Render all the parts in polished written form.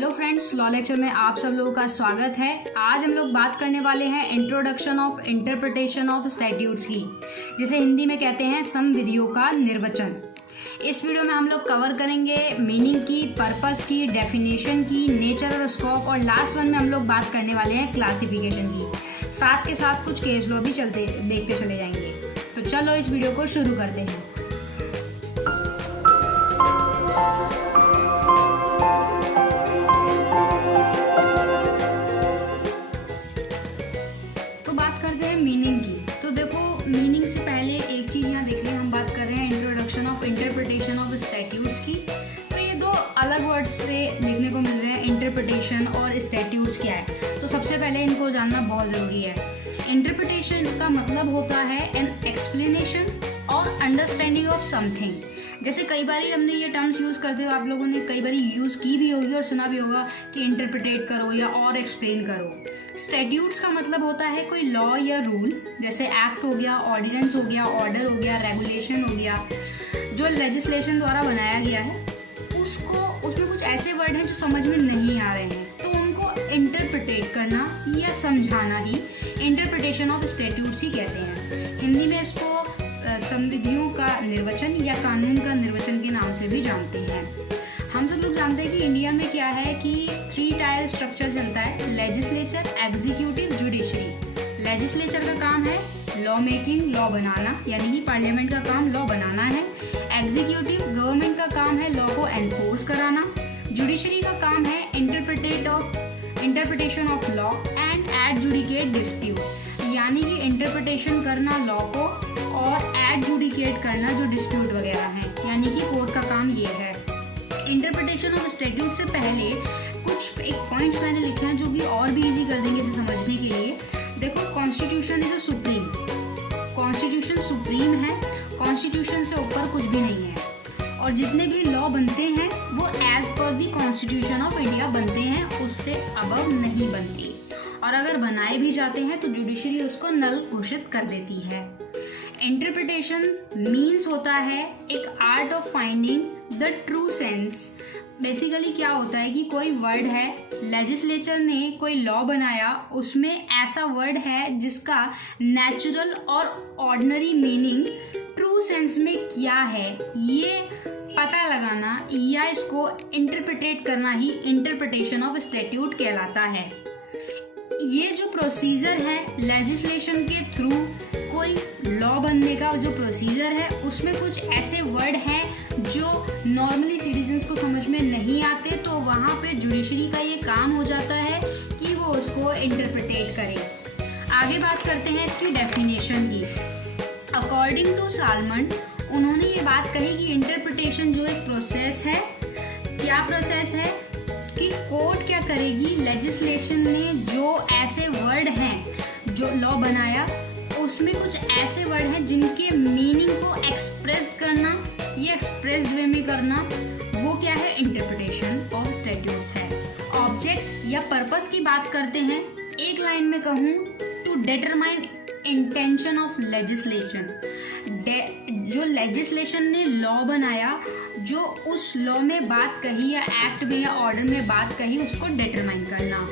Hello friends, law lecture में आप सब लोगों का स्वागत है। आज हम लोग बात करने वाले हैं introduction of interpretation of statutes की, जिसे हिंदी में कहते हैं संविधियों का निर्वचन। इस वीडियो में हम लोग कवर करेंगे मीनिंग की, पर्पस की, डेफिनेशन की, नेचर और स्कोप, और लास्ट वन में हम लोग बात करने वाले हैं क्लासिफिकेशन की। साथ के साथ कुछ केस लॉ भी देखते चले जाएंगे। तो चलो इस वीडियो को शुरू करते हैं। मीनिंग से पहले एक चीज़ यहाँ देख लें, हम बात कर रहे हैं introduction of interpretation of statutes की। तो ये दो अलग वर्ड्स से देखने को मिल रहे हैं, इंटरप्रिटेशन और स्टैट्यूट्स क्या है। तो सबसे पहले इनको जानना बहुत ज़रूरी है। इंटरप्रिटेशन का मतलब होता है एन एक्सप्लेनेशन और अंडरस्टैंडिंग ऑफ समथिंग। जैसे कई बार हमने ये टर्म्स यूज़ करते हुए आप लोगों ने कई बार यूज़ की भी होगी और सुना भी होगा कि इंटरप्रिटेट करो या और एक्सप्लेन करो। स्टैट्यूट्स का मतलब होता है कोई लॉ या रूल, जैसे एक्ट हो गया, ऑर्डिनेंस हो गया, ऑर्डर हो गया, रेगुलेशन हो गया, जो लेजिस्लेशन द्वारा बनाया गया है, उसमें कुछ ऐसे वर्ड हैं जो समझ में नहीं आ रहे हैं, तो उनको इंटरप्रिटेट करना या समझाना ही इंटरप्रिटेशन ऑफ स्टैट्यूट्स ही कहते हैं। हिंदी में इसको संविधियों का निर्वचन या कानून का निर्वचन के नाम से भी जानते हैं। हम सब लोग जानते हैं कि इंडिया में क्या है कि 3 टायर स्ट्रक्चर चलता है, लेजिस्लेचर, एग्जीक्यूटिव, जुडिशरी। लेजिस्लेचर का काम है लॉ मेकिंग, लॉ बनाना, यानी कि पार्लियामेंट का काम लॉ बनाना है। एग्जीक्यूटिव गवर्नमेंट का काम है लॉ को एनफोर्स कराना। जुडिशरी का काम है interpretation of law and adjudicate dispute, यानी कि इंटरप्रिटेशन करना लॉ को और एडजुडिकेट करना जो डिस्प्यूट वगैरह है, यानी कि कोर्ट का काम ये है। इंटरप्रिटेशन ऑफ स्टैट्यूट से पहले कुछ एक पॉइंट्स मैंने लिखे हैं जो कि और भी इजी कर देंगे इसे समझने के लिए। देखो, constitution is supreme, constitution supreme है, कॉन्स्टिट्यूशन से ऊपर कुछ भी नहीं है, और जितने भी लॉ बनते हैं वो as per the constitution of India बनते हैं, उससे अबव नहीं बनती, और अगर बनाए भी जाते हैं तो जुडिशरी उसको नल घोषित कर देती है। इंटरप्रिटेशन मीन्स होता है एक art of finding the true sense. Basically क्या होता है कि कोई वर्ड है, लेजिस्लेचर ने कोई लॉ बनाया, उसमें ऐसा वर्ड है जिसका नेचुरल और ऑर्डिनरी मीनिंग ट्रू सेंस में क्या है, ये पता लगाना या इसको इंटरप्रिटेट करना ही इंटरप्रिटेशन ऑफ स्टैट्यूट कहलाता है। ये जो प्रोसीजर है लेजिस्लेशन के थ्रू कोई लॉ बनने का जो प्रोसीजर है, उसमें कुछ ऐसे वर्ड हैं जो नॉर्मली सिटीजन्स को समझ में नहीं आते, तो वहाँ पे जुडिशरी का ये काम हो जाता है कि वो उसको इंटरप्रिटेट करे। आगे बात करते हैं इसकी डेफिनेशन की। अकॉर्डिंग टू सालमन, उन्होंने ये बात कही कि इंटरप्रिटेशन जो एक प्रोसेस है, क्या प्रोसेस है कि कोर्ट क्या करेगी, लेजिस्लेशन में जो ऐसे वर्ड हैं जो लॉ बनाया, उसमें कुछ ऐसे वर्ड हैं जिनके मीनिंग को एक्सप्रेस करना, ये एक्सप्रेस्ड वे में करना, वो क्या है, इंटरप्रिटेशन ऑफ स्टैट्यूट्स है। ऑब्जेक्ट या पर्पस की बात करते हैं, एक लाइन में कहूँ to determine intention of legislation. जो लेजिस्लेशन ने लॉ बनाया, जो उस लॉ में बात कही या एक्ट में या ऑर्डर में बात कही, उसको डिटरमाइन करना।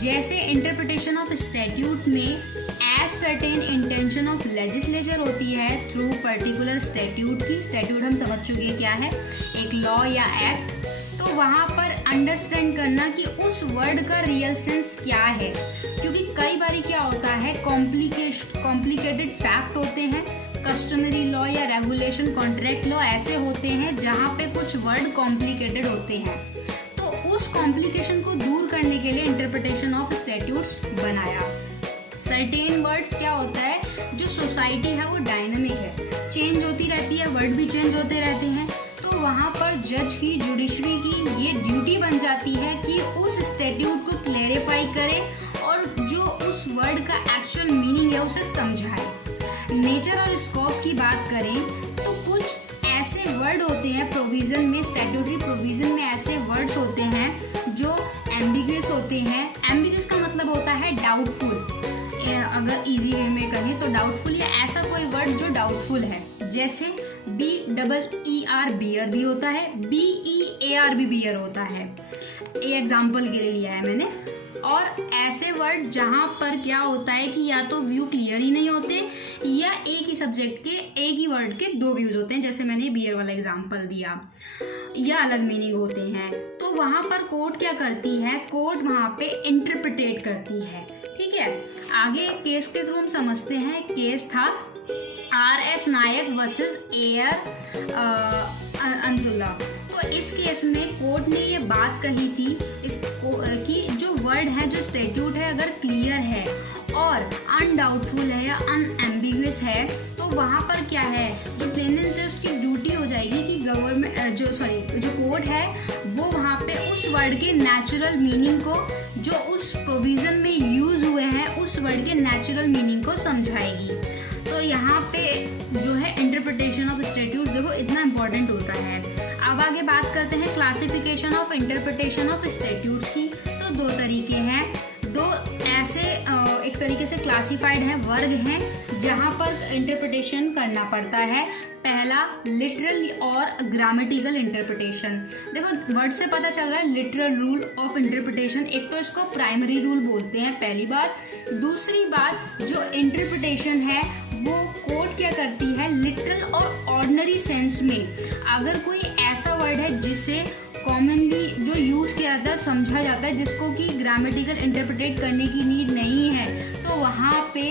जैसे इंटरप्रिटेशन ऑफ स्टैट्यूट में as certain intention of legislature होती है थ्रू पर्टिकुलर स्टैट्यूट की। स्टैट्यूट हम समझ चुके हैं क्या है, एक लॉ या एक्ट। तो वहाँ पर अंडरस्टैंड करना कि उस वर्ड का रियल सेंस क्या है, क्योंकि कई बार क्या होता है, कॉम्प्लिकेटेड फैक्ट होते हैं, कस्टमरी लॉ या रेगुलेशन, कॉन्ट्रैक्ट लॉ ऐसे होते हैं जहाँ पे कुछ वर्ड कॉम्प्लिकेटेड होते हैं, तो उस कॉम्प्लिकेशन को दूर करने के लिए इंटरप्रिटेशन ऑफ स्टैट्यूट्स बनाया। सर्टेन वर्ड्स क्या होता है, जो सोसाइटी है वो डायनामिक है, चेंज होती रहती है, वर्ड भी चेंज होते रहते हैं, तो वहाँ पर जज की, जुडिशरी की ये ड्यूटी बन जाती है कि उस स्टैट्यूट को क्लेरिफाई करे और जो उस वर्ड का एक्चुअल मीनिंग है उसे समझाए। नेचर और स्कोप की बात करें तो कुछ ऐसे वर्ड होते हैं प्रोविजन में, स्टैट्यूटरी प्रोविजन में ऐसे वर्ड्स होते हैं जो एम्बिगुअस होते हैं। एम्बिगुअस का मतलब होता है डाउटफुल, अगर इजी वे में कहें तो डाउटफुल, या ऐसा कोई वर्ड जो डाउटफुल है, जैसे BEER बियर भी होता है, BEAR भी बियर होता है। ये एग्जाम्पल के लिए लिया है मैंने। और ऐसे वर्ड जहाँ पर क्या होता है कि या तो व्यू क्लियर ही नहीं होते या एक ही सब्जेक्ट के एक ही वर्ड के दो व्यूज होते हैं, जैसे मैंने बियर वाला एग्जाम्पल दिया, या अलग मीनिंग होते हैं, तो वहाँ पर कोर्ट क्या करती है, कोर्ट वहाँ पे इंटरप्रिटेट करती है। ठीक है, आगे केस के थ्रू हम समझते हैं। केस था RS नायक वर्सेस AR अंतुला। तो इस केस में कोर्ट ने ये बात कही थी कि जो वर्ड है, जो स्टैट्यूट है, अगर क्लियर है और अनडाउटफुल है या अनएम्बिगुअस है, तो वहाँ पर क्या है, जो प्लेन एंड जस्ट की ड्यूटी हो जाएगी कि गवर्नमेंट जो कोर्ट है वो वहाँ पे उस वर्ड के नेचुरल मीनिंग को, जो उस प्रोविज़न में यूज़ हुए हैं, उस वर्ड के नेचुरल मीनिंग को समझाएगी। तो यहाँ पे जो है इंटरप्रिटेशन ऑफ स्टैट्यूट देखो इतना इम्पोर्टेंट होता है। अब आगे बात करते हैं classification of interpretation of statutes की। तो दो तरीके हैं, दो ऐसे एक तरीके से क्लासिफाइड हैं, वर्ग हैं जहाँ पर इंटरप्रिटेशन करना पड़ता है। पहला लिटरल और ग्रामेटिकल इंटरप्रिटेशन। देखो वर्ड से पता चल रहा है लिटरल रूल ऑफ इंटरप्रिटेशन, एक तो इसको प्राइमरी रूल बोलते हैं, पहली बात। दूसरी बात, जो इंटरप्रिटेशन है वो कोर्ट क्या करती है, लिटरल और ऑर्डिनरी सेंस में अगर कोई ऐसा वर्ड है जिसे कॉमनली जो यूज़ किया जाता है, समझा जाता है, जिसको कि ग्रामेटिकल इंटरप्रिटेट करने की नीड नहीं है, तो वहाँ पे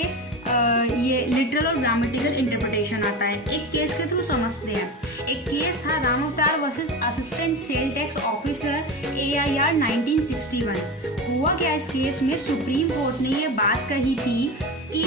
ये लिटरल और ग्रामेटिकल इंटरप्रिटेशन आता है। एक केस के थ्रू समझते हैं। एक केस था Ramavatar versus assistant sale tax officer AIR 1961। हुआ क्या, इस केस में सुप्रीम कोर्ट ने ये बात कही थी कि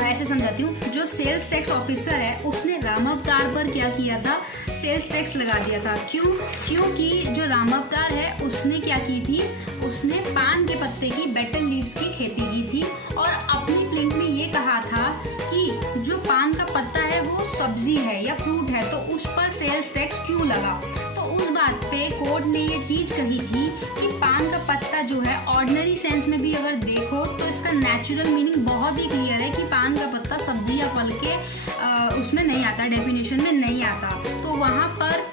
ऐसे समझाती हूँ, जो सेल्स टैक्स ऑफिसर है उसने रामअवतार पर क्या किया था, सेल्स टैक्स लगा दिया था। क्योंकि जो रामअवतार है उसने क्या की थी, उसने पान के पत्ते की बेटल लीव्स की खेती की थी और अपनी प्लेंट में ये कहा था कि जो पान का पत्ता है वो सब्जी है या फ्रूट है, तो उस पर सेल्स टैक्स क्यों लगा। तो उस बात पे कोर्ट ने ये चीज़ कही थी कि पान का पत्ता जो है ऑर्डिनरी सेंस में भी अगर देखो तो इसका नेचुरल मीनिंग बहुत ही क्लियर है कि पान का पत्ता सब्जी या फल के उसमें नहीं आता, डेफिनेशन में नहीं आता। तो वहाँ पर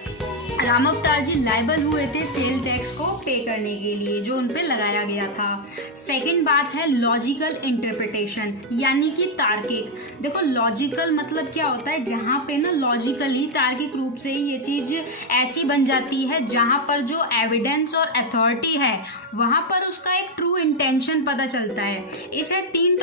रामअवतार जी लायबल हुए थे सेल टैक्स को पे करने के लिए जो उन पे लगाया गया था। सेकंड बात है लॉजिकल इंटरप्रिटेशन, यानी कि तार्किक। देखो लॉजिकल मतलब क्या होता है, जहाँ पे ना लॉजिकली तार्किक रूप से ये चीज़ ऐसी बन जाती है जहाँ पर जो एविडेंस और अथॉरिटी है वहाँ पर उसका एक ट्रू इंटेंशन पता चलता है। इसे तीन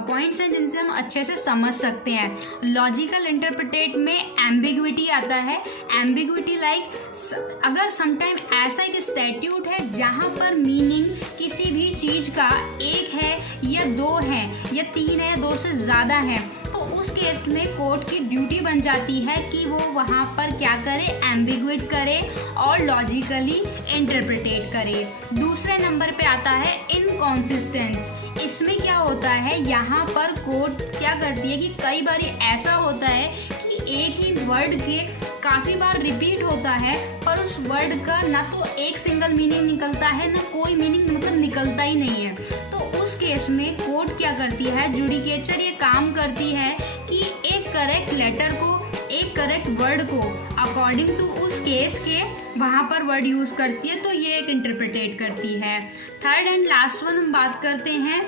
पॉइंट्स हैं जिनसे हम अच्छे से समझ सकते हैं। लॉजिकल इंटरप्रिटेट में एम्बिग्विटी आता है। एम्बिग्विटी लाइक अगर समटाइम ऐसा एक स्टैट्यूट है जहाँ पर मीनिंग किसी भी चीज़ का एक है या दो है या तीन है या दो से ज़्यादा है, तो उस केस में कोर्ट की ड्यूटी बन जाती है कि वो वहाँ पर क्या करे, एम्बिग्विट करे और लॉजिकली इंटरप्रिटेट करे। दूसरे नंबर पे आता है इनकॉन्सिस्टेंस। इसमें क्या होता है, यहाँ पर कोर्ट क्या करती है कि कई बार ऐसा होता है कि एक ही वर्ड के काफ़ी बार रिपीट होता है पर उस वर्ड का ना तो एक सिंगल मीनिंग निकलता है ना कोई मीनिंग मतलब निकलता ही नहीं है। तो उस केस में कोर्ट क्या करती है, जुडिकेचर ये काम करती है कि एक करेक्ट लेटर को, एक करेक्ट वर्ड को अकॉर्डिंग टू उस केस के वहाँ पर वर्ड यूज़ करती है, तो ये एक इंटरप्रिटेट करती है। थर्ड एंड लास्ट वन हम बात करते हैं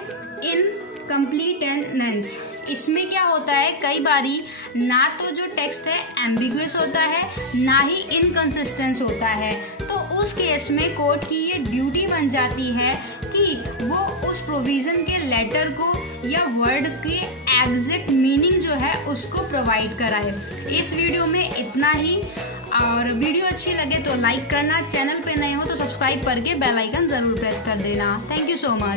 इनकम्प्लीटेनेंस। इसमें क्या होता है, कई बारी ना तो जो टेक्स्ट है एम्बिगुअस होता है ना ही इनकंसिस्टेंस होता है, तो उस केस में कोर्ट की ये ड्यूटी बन जाती है कि वो उस प्रोविज़न के लेटर को या वर्ड के एग्जैक्ट मीनिंग जो है उसको प्रोवाइड कराए। इस वीडियो में इतना ही, और वीडियो अच्छी लगे तो लाइक करना, चैनल पे नए हो तो सब्सक्राइब करके बेल आइकन ज़रूर प्रेस कर देना। Thank you so much.